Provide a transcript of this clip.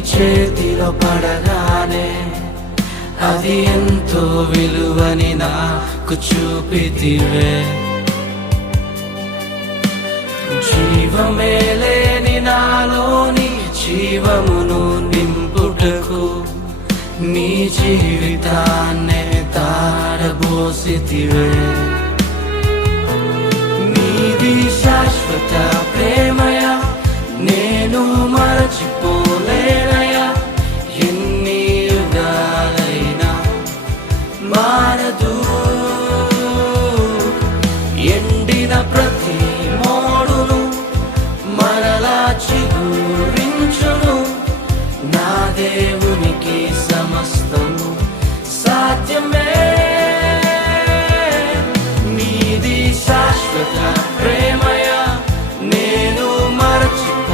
చేతిలో పడగానే అది ఎంతో విలువని నాకు చూపితివే. జీవమే లేని నాలోని జీవమును నింపుటకు నీ జీవితాన్నే తారబోసితివే. నీది శాశ్వత ప్రేమయ నేను మరచిపోలేనయా. ఎన్ని యుగాలైనా మారదు. ఎండిన ప్రతి మోడును మరలా చిగురించును. నా దేవునికి సమస్తము సాధ్యమే. నీది శాశ్వత ప్రేమ